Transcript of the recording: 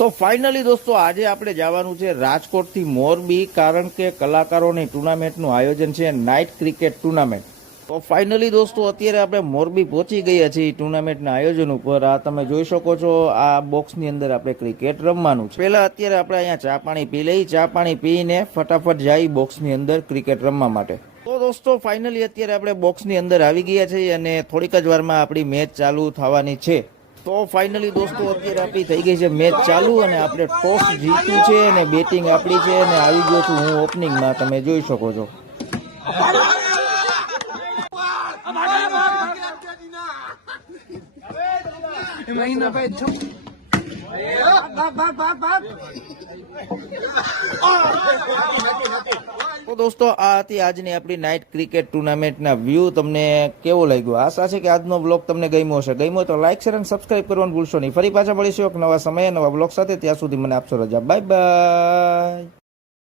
તો ફાઇનલી દોસ્તો આજે આપણે જવાનું છે રાજકોટથી મોરબી, કારણ કે કલાકારોની ટુર્નામેન્ટનું આયોજન છે, નાઇટ ક્રિકેટ ટુર્નામેન્ટ. તો ફાઇનલી દોસ્તો અત્યારે આપણે મોરબી પહોંચી ગયા છીએ ટુર્નામેન્ટના આયોજન ઉપર. આ તમે જોઈ શકો છો, આ બોક્સની અંદર આપણે ક્રિકેટ રમવાનું છે. પહેલા અત્યારે આપણે અહીંયા ચા પાણી પી લઈ, ચા પાણી પીને ફટાફટ જઈ બોક્સની અંદર ક્રિકેટ રમવા માટે. તો દોસ્તો ફાઇનલી અત્યારે આપણે બોક્સની અંદર આવી ગયા છીએ અને થોડીક જ વારમાં આપણી મેચ ચાલુ થવાની છે. તો ફાઇનલી દોસ્તો અત્યારે આપણી થઈ ગઈ છે મેચ ચાલુ અને આપણે ટોસ જીત્યું છે અને બેટિંગ આપણી છે અને આવી ગયો છું હું ઓપનિંગમાં, તમે જોઈ શકો છો. તો દોસ્તો આ હતી આજની આપણી નાઇટ ક્રિકેટ ટુર્નામેન્ટના વ્યૂ. તમને કેવો લાગ્યો? આશા છે કે આજનો બ્લોગ તમને ગમ્યો હશે. ગમ્યો તો લાઈક, શેર અને સબસ્ક્રાઇબ કરવાનું ભૂલશો નહીં. ફરી પાછા મળીશું એક નવા સમયે નવા બ્લોગ સાથે. ત્યાં સુધી મને આપશો રજા. Bye bye.